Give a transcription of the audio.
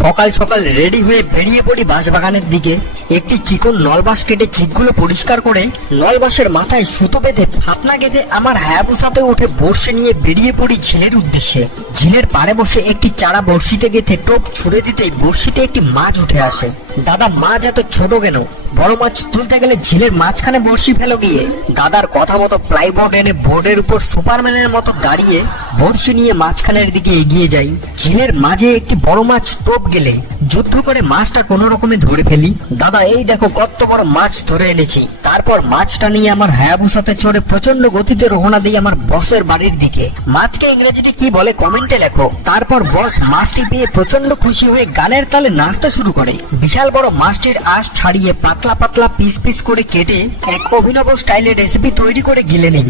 সকাল সকাল রেডি হয়ে বেরিয়ে পড়ি বাঁশবাগানের দিকে। একটি চিকন নলবাঁশ কেটে চিকগুলো পরিষ্কার করে নলবাঁশের মাথায় সুতো বেঁধে ফাতনা গেঁথে আমার হায়াবুসাতে উঠে বর্ষি নিয়ে বেরিয়ে পড়ি ঝিলের উদ্দেশ্যে। ঝিলের পাড়ে বসে একটি চারা বর্ষিতে গেঁথে টোপ ছুড়ে দিতেই বর্ষিতে একটি মাছ উঠে আসে। দাদা, মাছ এত ছোট কেন? বড় মাছ তুলতে গেলে ঝিলের মাঝখানে বর্ষি ফেলো গিয়ে। দাদার কথা মতো প্লাইবোর্ড এনে বোর্ডের উপর সুপারম্যানের মতো দাঁড়িয়ে বর্ষি নিয়ে মাঝখানের দিকে এগিয়ে যাই। ঝিলের মাঝে একটি বড় মাছ টোপ গেলে যুদ্ধ করে মাছটা কোনো রকমে ধরে ফেলি। দাদা, এই দেখো কত বড় মাছ ধরে এনেছি। তারপর মাছটা নিয়ে আমার হায়াবুসাতে চড়ে প্রচন্ড গতিতে রওনা দিই আমার বসের বাড়ির দিকে। মাছকে ইংরেজিতে কি বলে কমেন্টে লেখো। তারপর বস মাছটি পেয়ে প্রচন্ড খুশি হয়ে গানের তালে নাচতে শুরু করে। বিশাল বড় মাছটির আঁশ ছাড়িয়ে পাতলা পাতলা পিস পিস করে কেটে এক অভিনব স্টাইলে রেসিপি তৈরি করে গিলে নিই।